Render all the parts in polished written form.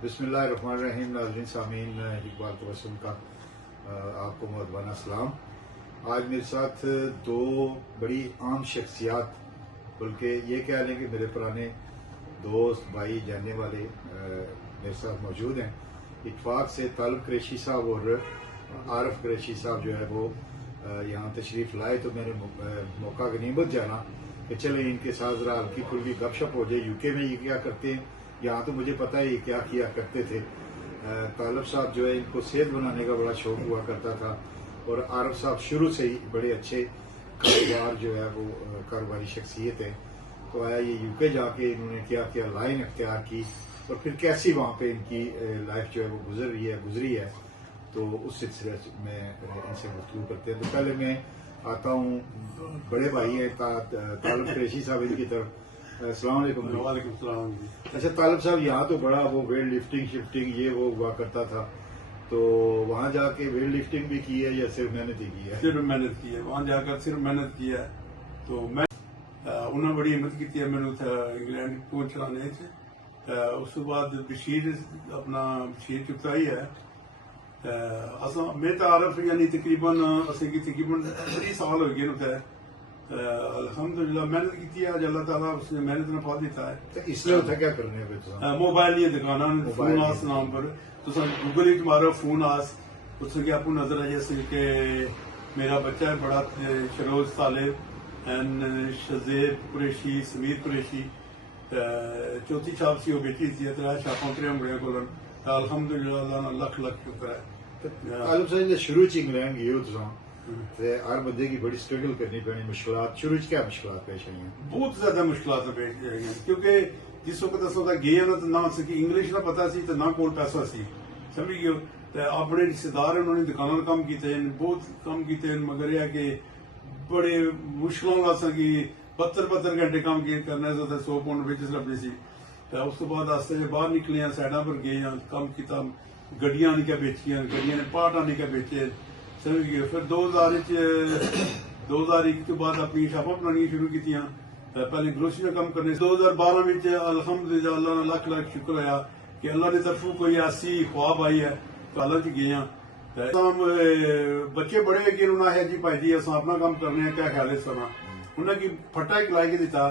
बिस्मिल्लाहिर्रहमानिर्रहीम। नाज़रीन सामीन, इकबाल तबस्सुम का आपको मुअद्दबाना सलाम। आज मेरे साथ दो बड़ी आम शख्सियात, बल्कि ये कह लें कि मेरे पुराने दोस्त भाई जानने वाले मेरे साथ मौजूद हैं। इत्फाक से तालिब कुरैशी साहब और आरफ कुरैशी साहब जो है वो यहाँ तशरीफ़ लाए, तो मैंने मौका गनीमत जाना कि चले इनके साथ ज़रा हल्की फुल्की गपशप हो जाए। यूके में ये क्या करते हैं, यहाँ तो मुझे पता है ये क्या किया करते थे। तालिब साहब जो है इनको सेहत बनाने का बड़ा शौक हुआ करता था, और आरफ साहब शुरू से ही बड़े अच्छे कारोबार जो है वो कारोबारी शख्सियत है। तो आया ये यूके जाके इन्होंने क्या क्या लाइन अख्तियार की और फिर कैसी वहाँ पे इनकी लाइफ जो है वो गुजरी है। तो उस सिलसिले में इनसे गुफ्तगू करते हैं। तो पहले मैं आता हूँ, बड़े भाई हैं तालिब कुरैशी साहब, इनकी तरफ। अस्सलाम वालेकुम। वालेकुम सलाम। अच्छा तालिब साहब, यहाँ तो बड़ा वो वेट लिफ्टिंग शिफ्टिंग ये वो हुआ करता था, तो वहाँ जाके वेट लिफ्टिंग भी की है या सिर्फ मेहनत ही की है? सिर्फ मेहनत की है, वहाँ जाकर सिर्फ मेहनत की है। तो मैं उन्होंने बड़ी हिम्मत की है, मैंने इंग्लैंड पहुंच चलाने से उसके बाद बशीर अपना बशीर चुकाई है। मैं तो आरफ यानी तकरीबन तकरीबन 3 साल हो गए उत्थे। अल्हम्दुलिल्लाह मेहनत की है, आज अल्लाह ताला उसने मेहनत ने फल दिता है। तो इसलिए उत्थे क्या करने पे मोबाइल दी दुकाना फोन आस नाम पर तुम गूगल ही मारो फोन आस, उसके आपको नजर आ जैसे कि मेरा बच्चा है बड़ा शरोज तालिब एंड शजेब कुरैशी समीर कुरैशी चौथी छाप सी वो बेटी थी, 3 छापां 3 मुड़िया को अल्हम्दुलिल्लाह अल्लाह ना लख लख शुक्र है। तालिब साहब शुरू च इंग्लैंड गए हो तुम, हर बंदे की बड़ी स्ट्रगल करनी पैनी, मुश्किलात शुरू च क्या मुश्किलात पेश आई हैं? बहुत ज्यादा मुश्किलात पेश आई हैं, क्योंकि जिस वक्त अस गए ना तो ना इंग्लिश ना पता सी तो ना कोल पैसा सी, समझ गए। अपने रिश्तेदार उन्होंने दुकाना काम किए, बहुत काम किए, मगर यह कि बड़े मुश्किलों की 72 घंटे काम करने से 100 पाउंड बेच लभने सी। उस तो बाद आस्ते बाहर निकले, साइडा पर गए, काम किया, गड्डियां आने क्या बेचियां, गड्डियां ने पार्ट आने क्या बेचे, समझ गए। फिर 2001 के बाद अपनी शापा बनानी शुरू की, पहले ग्रोसरी में काम करने। 2012 में अल्हम्दुलिल्लाह अल्लाह ने लख लख शुक्र होया कि अल्लाह की तरफों कोई ऐसी ख्वाब आई है तो अल्लाह च गए हैं। बच्चे बड़े है कि उन्होंने आया जी भाई जी अस अपना काम करने हैं, क्या ख्याल है सना उन्हें कि फट्टा एक लाई के दिता,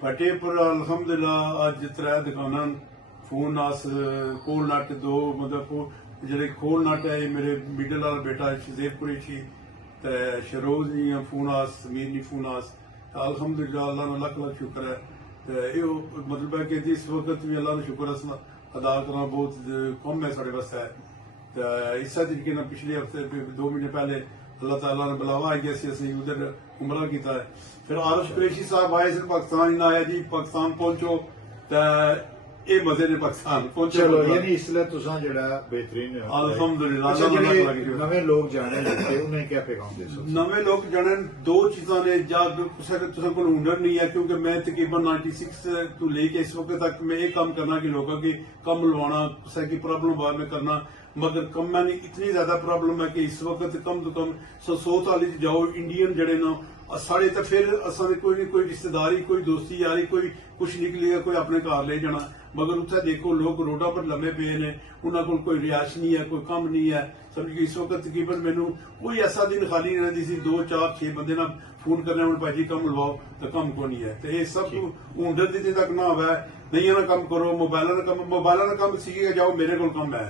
फटे पर अल्हम्दुलिल्लाह अज 3 दुकाना फोन आस कोल नट 2 मतलब जेडे खोल नट है मेरे मिडल वाला बेटा शजेब कुरैशी, शरोज नी फोन आस, समीर नी फोन आस। अल्हम्दुलिल्लाह अल्लाह ने लख लख शुक्र है। यो मतलब है कि इस वक्त भी अल्लाह ने शुक्र अदा करना बहुत कम है साढ़े वास्ते। इस तरीके ने पिछले हफ्ते 2 महीने पहले अल्लाह ताला ने बुलावा आई गया सी, उधर उमरा किया है। फिर आरफ कुरैशी साहब आए सिर्फ पाकिस्तान ही ना आया जी, पाकिस्तान पहुंचो ये मजे ने पाकिस्तान पहुंचे। चलो यानी इसलिए तुसा जेड़ा बेहतरीन अल्हम्दुलिल्लाह। नवे लोग जाने लगे उन्हें क्या पैगाम दे सकते? नवे लोग जाने 2 चीजा ने, तुसा को हुनर नहीं है, क्योंकि मैं तकरीबन 96 तो लेके इस वक्त तक मैं ये काम करना कि लोगों की कम लवाना की प्रॉब्लम बार में करना, मगर कम में इतनी ज्यादा प्रॉब्लम है कि इस वक्त कम तो कम 100 ताली जाओ इंडियन जड़े ना साढ़े तो फिर असा कोई कोई रिश्तेदारी कोई दोस्ती यारी कोई कुछ निकलेगा, कोई अपने घर ले जाना, मगर उत्थे देखो लोग रोडा पर लम्बे पे ने, उन्होंने कोई रिहायश नहीं है, कोई कम नहीं है, समझ गए। इस वक्त तकरीबन मैनू कोई ऐसा दिन खाली नहीं रहती सी, 2 4 6 बंदे ना फोन करने हम भाई जी कम लवाओ तो कम को नहीं है। तो ये सब हुनर दिन तक ना हुआ नहीं ना कम करो, मोबाइल ना कम सीखेगा जाओ मेरे को कम है,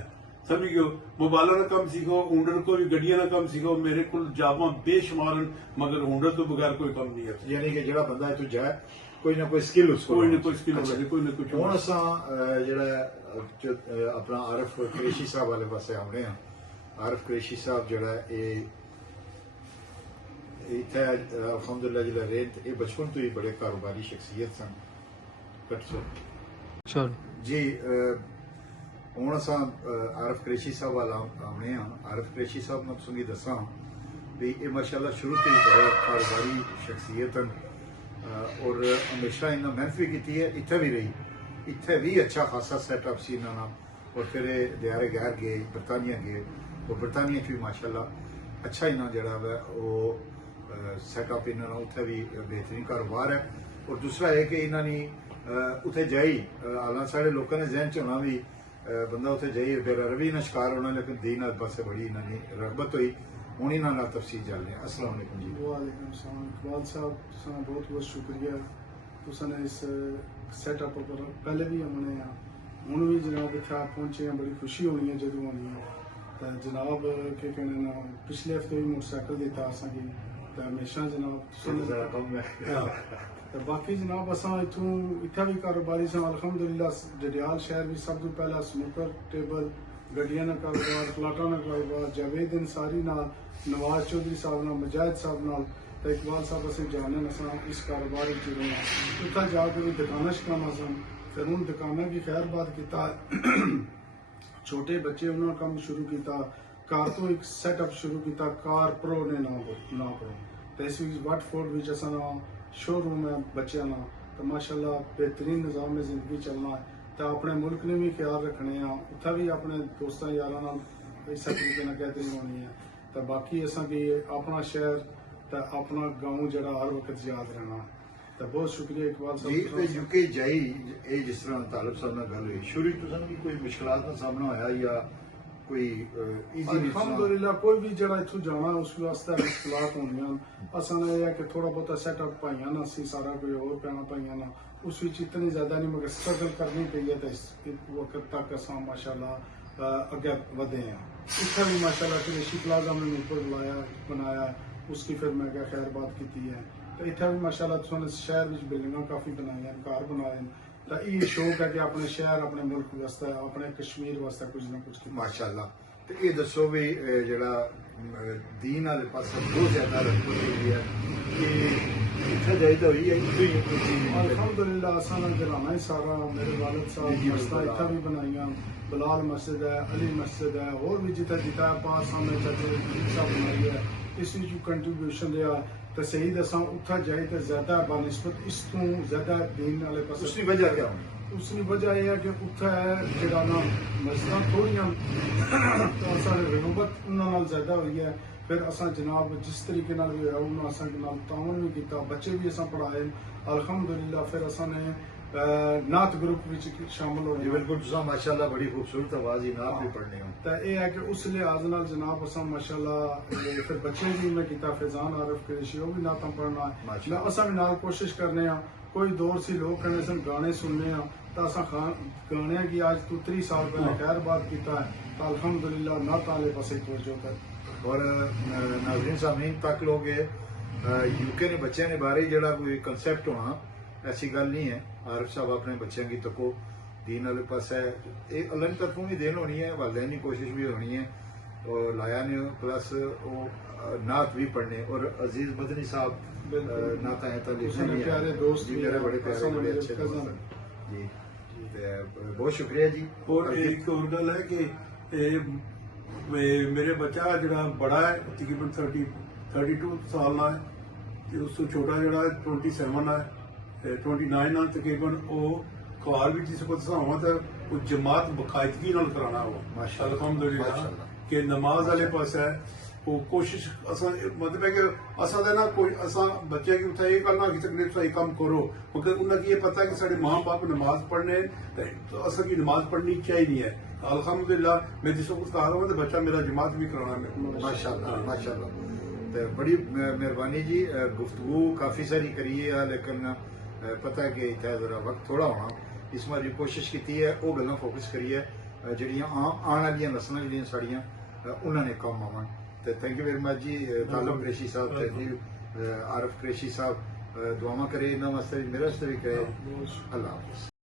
समझ गयो। मोबाइल ना कम सीखो, हुनर को भी गड्डियां ना कम सीखो, मेरे को जावा बेशुमार मगर हुनर तो बगैर कोई कम नहीं है। यानी कि जेड़ा बंदा तू जाए कोई ना कोई स्किल उसको कोई ना कोई स्किल होगी, कोई ना कुछ। हुण असां जेड़ा अपना आरफ कुरैशी साहब वाले पासे आने हैं। आरफ कुरैशी साहब जेड़ा इत्थे अल्हम्दुलिल्लाह जिला रेत ये बचपन तो ही बड़े कारोबारी शख्सियत सन जी। हूँ अस आरफ कुरैशी साहब वाल आने हैं। आरफ कुरैशी साहब मैं तुसेंगी दसा भी ये माशाअल्लाह शुरू से ही बड़े कारोबारी शख्सियत हैं और हमेशा इन्हें मेहनत भी की है, इत्थे भी रही, इत्थे भी अच्छा खासा सैटअप सी इन्होंने। और फिर दियारे गैर गए, बरतानिया गए, और बरतानिया भी माशाअल्लाह अच्छा इन्हें जड़ा है वो सैटअप इन्होंने उत्थे भी बेहतरीन कारोबार है। और दूसरा है कि इन्होंने उत्थे जाई हालांकि साढ़े लोगों ने जहन च होना भी ਬੰਦਾ ਉੱਥੇ ਜਾਈ ਫਿਰ ਅਰਬੀ ਨਾਲ ਸ਼ਿਕਾਰ ਹੋਣਾ ਲੇਕਿਨ ਦੀਨ ਨਾਲ ਪਾਸੇ ਬੜੀ ਇਹਨਾਂ ਦੀ ਰਗਬਤ ਹੋਈ ਹੁਣ ਇਹਨਾਂ ਨਾਲ ਤਫਸੀਲ ਜਾਣਦੇ ਹਾਂ। अस्सलाम वालेकुम जी। वालेकुम सलाम इकबाल साहब तुसा बहुत बहुत शुक्रिया तुसा ने इस सैटअप पर पहले भी आने हैं हूँ भी जनाब इतना पहुंचे हैं बड़ी खुशी होनी है जदों आनी है तो जनाब के कहने ना पिछले हफ्ते भी मोटरसाइकिल दिता असा की तो हमेशा जनाब तो बाकी जनाब असा इतों इतना भी कारोबारी सा अलहमदुलिल्लाह जडियाल शहर भी सब तो पहला स्नूकर टेबल गड्डियां का कारोबार प्लाटा का कारोबार जावेद अंसारी नाल नवाज चौधरी साहब नाल मुजाहिद साहब नाल तो इकबाल साहब असें जाने असा इस कारोबार जुड़े उत्थे जाके भी दुकाना शकाना सन फिर उन दुकाना की खैर बात किया छोटे बच्चे उन्होंने काम शुरू किया कार तो एक सैटअप शुरू किया कार प्रो ने ना प्रो तो इस वटफोर्ड विच असा शोरूम है बच्चों का तो माशाल्लाह बेहतरीन निज़ाम में जिंदगी चलना है तो अपने मुल्क ने भी ख्याल रखने हैं उत्थे भी अपने दोस्तों यारों नाल इस तरीके नाल कहते होनी है तो बाकी असा कि अपना शहर तो अपना गांव जरा हर वक्त याद रहना तो बहुत शुक्रिया इकबाल जी साहब ते यूके जाई ਇਹ ਜਿਸ ਤਰ੍ਹਾਂ ਤਾਲਬ ਸਾਹਿਬ ਨਾਲ ਗੱਲ ਹੋਈ ਸ਼ੁਰੂ ਤੋਂ ਸਾਨੂੰ ਕੋਈ ਮੁਸ਼ਕਲਾਂ ਦਾ ਸਾਹਮਣਾ ਹੋਇਆ ਜਾਂ ਕੋਈ ਈਜ਼ੀ अल्हम्दुलिल्लाह कोई भी जरा इथों जाना उस वास्ते मुश्किलात होंदियां असा ने यह कि थोड़ा बहुत सेटअप पाइया ना सी सारा कोई और पैना पाइया ना उस विच इतनी ज्यादा नहीं मगर स्ट्रगल करनी पई है तो इस वक्त तक असा माशाल्लाह अगे वधे हैं इतना भी माशाल्लाह क्रेशी प्लाजा में ऊपर बनाया उसकी फिर मैं क्या खैर बात की है तो इतना भी माशाल्लाह तुसां शहर में बिल्डिंगां काफी बनाई घर बनाए तो ये शौक है कि अपने शहर अपने मुल्क वास्ते अपने कश्मीर वास्ते कुछ ना कुछ ਮਾਸ਼ਾਅੱਲਾ ਤੇ ਇਹ ਦੱਸੋ ਵੀ ਜਿਹੜਾ ਦੀਨ ਵਾਲੇ ਪਾਸੇ ਬਹੁਤ ਜ਼ਿਆਦਾ ਰਗਬਤ ਹੋਈ ਹੈ ਕਿ ਇੱਥੇ ਜਾਈਦਾ ਹੋਈ ਹੈ ਇੱਥੇ ਹੀ ਕੋਈ ਚੀਜ਼ ਨਹੀਂ अल्हम्दुलिल्लाह असा ना घराना ही सारा मेरे वालिद साहब जी, मस्जिदां बिल्कुल। इत्थै भी बनाइयां बिलाल मस्जिद है अली मस्जिद है और भी जितना जिता पास सामने चाचे सब बनाई है इस विच कंट्रीब्यूशन दिया तो सही दसा उत्था जाए तो ज्यादा बनस्बत इस तो ज्यादा दीन वाले पास ਉਸਦੀ ਵਜ੍ਹਾ ਕੀ ਹੋਣੀ उसकी वजह यह है कि उत्थे जिहड़ा ना मस्जिदां थोड़ियां तो असां रगबत उन्हां नाल ज्यादा हुई है फिर असां जनाब जिस तरीके नाल भी होया उन्हां असां नाल तावन भी किया बच्चे भी असां पढ़ाए अल्हम्दुलिल्लाह फिर असां ने नात ग्रुप विच शामिल ਜੀ होए ਬਿਲਕੁਲ ਤੁਸੀਂ ਮਾਸ਼ਾਅੱਲਾ ਬੜੀ ਖੂਬਸੂਰਤ ਆਵਾਜ਼ ਹੀ ਨਾਮ ਵੀ ਪੜ੍ਹਨੇ ਹੋ तो यह है कि उस लिहाज नाल जनाब असां माशाल्लाह फिर बच्चे भी मैं किया फैजान आरिफ कुरैशी वो भी नातां पढ़ना है माशाल्लाह। मैं असां भी नाल कोशिश करने आ कोई दौर सी लोग कहने सन गाने सुनने आ तो असां गाने की आज तू 3 साल पहले खैर बात किया है तो अल्हम्दुलिल्लाह नात वाले पासे तवज्जो कर और नाज़रीन सामीन तक लोग यूके ने बच्चों ने बारे ਜਿਹੜਾ ਕੋਈ ਕਨਸੈਪਟ ਹੋਣਾ ऐसी गल नहीं है आरिफ साहब अपने बच्चों की तको दीन वाले पास है ये अल्लाह की तरफों भी देन होनी है वालदैन की कोशिश भी होनी है और लाया ने प्लस वो नात भी पढ़ने और अजीज मदनी साहब नाता है तुसां दे प्यारे दोस्त जी भी मेरे हैं, बड़े प्यारे असां बड़े मेरे अच्छे cousin। दोस्त हैं। जी ते बहुत शुक्रिया जी और एक और गल है कि मेरे बच्चा जरा बड़ा है तकरीबन 32 साल का है ते उस तो छोटा जरा 27 है 29 ਨਾਲ ਤਕਰੀਬਨ ਉਹ ਕਾਰ ਵਿੱਚ ਜਿਸ ਕੋਲ ਸਾਵਾਂ ਤਾਂ ਉਹ ਜਮਾਤ ਬਕਾਇਦਗੀ ਨਾਲ ਕਰਾਣਾ ਉਹ ਮਾਸ਼ਾਅੱਲਾ, ਅਲਹਮਦੁਲਿਲਾ ਮਾਸ਼ਾਅੱਲਾ। ਕਿ ਨਮਾਜ਼ ਵਾਲੇ ਪਾਸੇ ਹੈ ਉਹ ਕੋਸ਼ਿਸ਼ ਅਸਾਂ ਮਤਲਬ ਹੈ ਕਿ ਅਸਾਂ ਦਾ ਨਾ ਕੋਈ ਅਸਾਂ ਬੱਚੇ ਕੀ ਉੱਥੇ ਇਹ ਕਰਨਾ ਕਿ ਤਕਲੀਫ ਸਹੀ ਕੰਮ ਕਰੋ ਮਗਰ ਉਹਨਾਂ ਕੀ ਇਹ ਪਤਾ ਕਿ ਸਾਡੇ ਮਾਂ ਬਾਪ ਨਮਾਜ਼ ਪੜ੍ਹਨੇ ਤੇ ਅਸਾਂ ਕੀ ਨਮਾਜ਼ ਪੜ੍ਹਨੀ ਚਾਹੀਦੀ ਹੈ ਅਲਹਮਦੁਲਿਲਾ ਮੈਂ ਜਿਸ ਵਕਤ ਕਹਾ ਰਹਾ ਹਾਂ ਤੇ ਬੱਚਾ ਮੇਰਾ ਜਮਾਤ ਵੀ ਕਰਾਣਾ ਮੈਂ माशाल्लाह माशाल्लाह तो बड़ी मेहरबानी जी गुफ्तगू काफ़ी सारी करी है लेकिन पता है कि इतना जरा वक्त थोड़ा होना इस बारी कोशिश की है वो गल्लां फोकस करी है ਜਿਹੜੀਆਂ ਆਉਣ ਵਾਲੀਆਂ ਨਸਲਾਂ ਜਿਹੜੀਆਂ ਸਾਡੀਆਂ ਉਹਨਾਂ ਨੇ ਕੰਮ ਆਉਣ ਤੇ ਥੈਂਕ ਯੂ ਵੈਰੀ ਮਚ ਜੀ ਤਾਲਬ ਕੁਰੈਸ਼ੀ ਸਾਹਿਬ ਥੈਂਕ ਯੂ ਆਰਿਫ ਕੁਰੈਸ਼ੀ ਸਾਹਿਬ ਦੁਆਵਾਂ ਕਰੇ ਇਹਨਾਂ ਵਾਸਤੇ ਵੀ ਮੇਰੇ ਵਾਸਤੇ ਵੀ ਕਰੇ ਅੱਲਾਹ ਹਾਫਿਜ਼